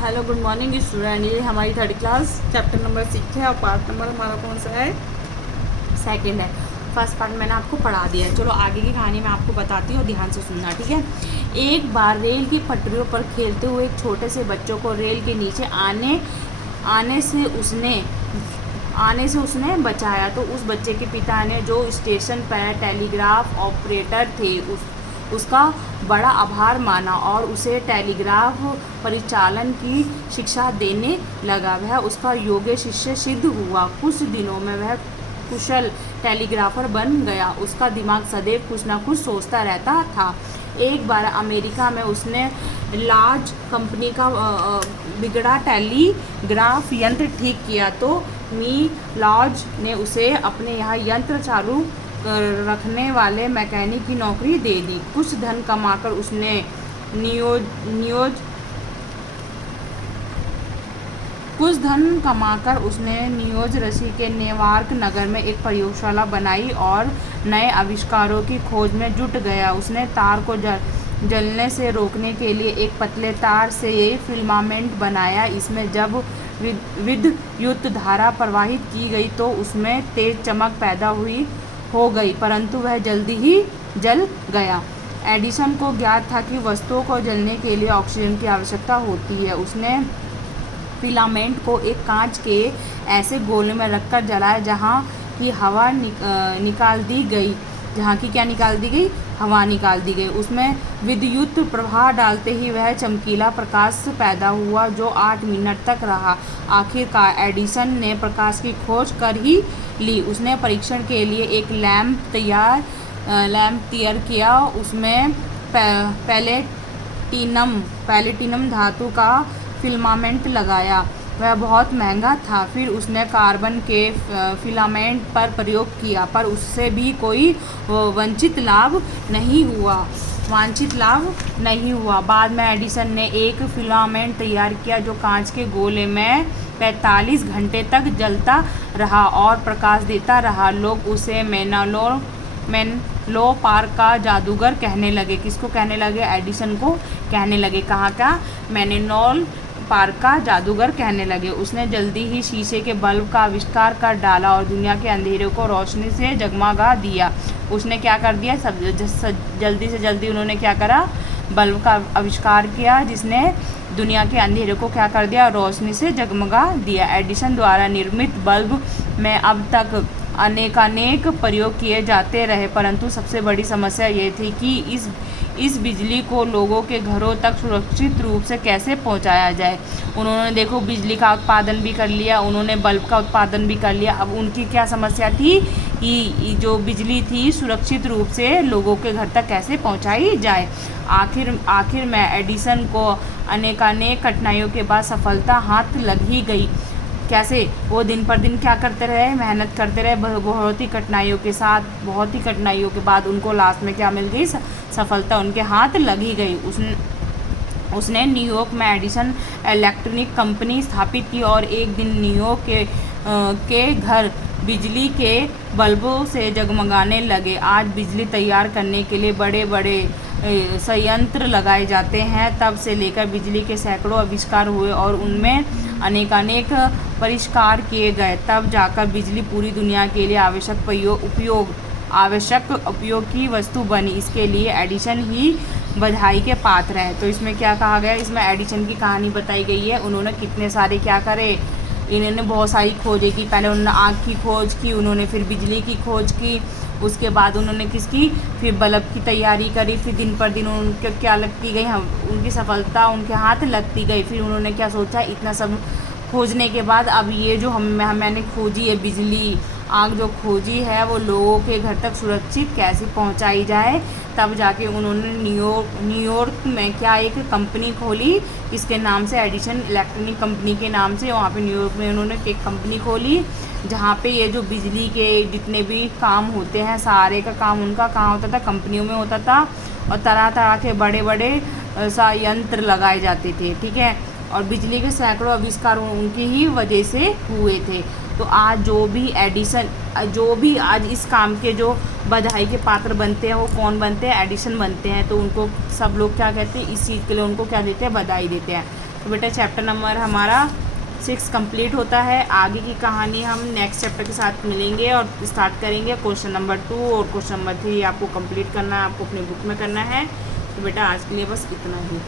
Hello good morning student. ये हमारी third class chapter number 6 है और पार्ट नंबर हमारा कौन सा है? सेकंड है। फर्स्ट पार्ट मैंने आपको पढ़ा दिया है। चलो आगे की कहानी मैं आपको बताती हूँ, ध्यान से सुनना, ठीक है। एक बार रेल की पटरियों पर खेलते हुए एक छोटे से बच्चों को रेल के नीचे आने से उसने बचाया। तो उस बच्चे के पिता ने, जो स्टेशन पर टेलीग्राफ ऑपरेटर थे, उसका बड़ा आभार माना और उसे टेलीग्राफ परिचालन की शिक्षा देने लगा। वह उसका योग्य शिष्य सिद्ध हुआ। कुछ दिनों में वह कुशल टेलीग्राफर बन गया। उसका दिमाग सदैव कुछ न कुछ सोचता रहता था। एक बार अमेरिका में उसने लार्ज कंपनी का बिगड़ा टेलीग्राफ यंत्र ठीक किया, तो मी लॉज ने उसे अपने यहाँ यंत्र चालू रखने वाले मैकेनिक की नौकरी दे दी। कुछ धन कमाकर उसने न्यू जर्सी के नेवार्क नगर में एक प्रयोगशाला बनाई और नए आविष्कारों की खोज में जुट गया। उसने तार को जलने से रोकने के लिए एक पतले तार से ये फिलामेंट बनाया। इसमें जब विद्युत धारा प्रवाहित की गई तो उसमें तेज चमक पैदा हो गई, परंतु वह जल्दी ही जल गया। एडिसन को ज्ञात था कि वस्तुओं को जलने के लिए ऑक्सीजन की आवश्यकता होती है। उसने फिलामेंट को एक कांच के ऐसे गोले में रखकर जलाया जहाँ की हवा निकाल दी गई। हवा निकाल दी गई। उसमें विद्युत प्रवाह डालते ही वह चमकीला प्रकाश पैदा हुआ जो 8 मिनट तक रहा। आखिरकार एडिसन ने प्रकाश की खोज कर ही ली। उसने परीक्षण के लिए एक लैंप तैयार किया। उसमें पैलेटिनम धातु का फिलामेंट लगाया। वह बहुत महंगा था। फिर उसने कार्बन के फिलामेंट पर प्रयोग किया, पर उससे भी कोई वांछित लाभ नहीं हुआ। बाद में एडिसन ने एक फिलामेंट तैयार किया जो कांच के गोले में 45 घंटे तक जलता रहा और प्रकाश देता रहा। लोग उसे मेनलो पार्क का जादूगर कहने लगे। किसको कहने लगे? एडिसन को कहने लगे। कहाँ का? मेनलो पार्क का जादूगर कहने लगे। उसने जल्दी ही शीशे के बल्ब का आविष्कार कर डाला और दुनिया के अंधेरे को रोशनी से जगमगा दिया। उसने क्या कर दिया? जल्दी से जल्दी उन्होंने क्या करा? बल्ब का आविष्कार किया, जिसने दुनिया के अंधेरे को क्या कर दिया? रोशनी से जगमगा दिया। एडिसन द्वारा निर्मित बल्ब में अब तक अनेक प्रयोग किए जाते रहे, परंतु सबसे बड़ी समस्या ये थी कि इस बिजली को लोगों के घरों तक सुरक्षित रूप से कैसे पहुंचाया जाए। उन्होंने देखो बिजली का उत्पादन भी कर लिया, उन्होंने बल्ब का उत्पादन भी कर लिया। अब उनकी क्या समस्या थी कि जो बिजली थी सुरक्षित रूप से लोगों के घर तक कैसे पहुंचाई जाए। आखिर में एडिसन को अनेक कठिनाइयों के बाद सफलता हाथ लग ही गई। कैसे? वो दिन पर दिन क्या करते रहे? मेहनत करते रहे। बहुत ही कठिनाइयों के बाद उनको लास्ट में क्या मिल गई? सफलता उनके हाथ लग ही गई। उसने न्यूयॉर्क में एडिसन इलेक्ट्रॉनिक कंपनी स्थापित की और एक दिन न्यूयॉर्क के घर बिजली के बल्बों से जगमगाने लगे। आज बिजली तैयार करने के लिए बड़े बड़े संयंत्र लगाए जाते हैं। तब से लेकर बिजली के सैकड़ों आविष्कार हुए और उनमें अनेक परिष्कार किए गए। तब जाकर बिजली पूरी दुनिया के लिए आवश्यक उपयोग की वस्तु बनी। इसके लिए एडिसन ही बधाई के पात्र है। तो इसमें क्या कहा गया? इसमें एडिसन की कहानी बताई गई है। उन्होंने कितने सारे क्या करे? इन्होंने बहुत सारी खोजें की। पहले उन्होंने आग की खोज की, उन्होंने फिर बिजली की खोज की, उसके बाद उन्होंने किसकी? फिर बल्ब की तैयारी करी। फिर दिन पर दिन उनके क्या लगती गई? उनकी सफलता उनके हाथ लगती गई। फिर उन्होंने क्या सोचा? इतना सब खोजने के बाद अब ये जो मैंने खोजी है बिजली, आग जो खोजी है, वो लोगों के घर तक सुरक्षित कैसे पहुंचाई जाए। तब जाके उन्होंने न्यूयॉर्क में क्या एक कंपनी खोली, इसके नाम से एडिसन इलेक्ट्रॉनिक कंपनी के नाम से। वहाँ पे न्यूयॉर्क में उन्होंने एक कंपनी खोली जहाँ पे ये जो बिजली के जितने भी काम होते हैं, सारे का काम उनका कहाँ होता था? कंपनियों में होता था। और तरह तरह के बड़े बड़े यंत्र लगाए जाते थे, ठीक है। और बिजली के सैकड़ों आविष्कार उनकी ही वजह से हुए थे। तो आज जो भी आज इस काम के जो बधाई के पात्र बनते हैं वो कौन बनते हैं? एडिसन बनते हैं। तो उनको सब लोग क्या कहते हैं? इस चीज़ के लिए उनको क्या देते हैं? बधाई देते हैं। तो बेटा चैप्टर नंबर हमारा 6 कंप्लीट होता है। आगे की कहानी हम नेक्स्ट चैप्टर के साथ मिलेंगे और स्टार्ट करेंगे। क्वेश्चन नंबर 2 और क्वेश्चन नंबर 3 आपको कंप्लीट करना है, आपको अपनी बुक में करना है। तो बेटा आज के लिए बस इतना ही।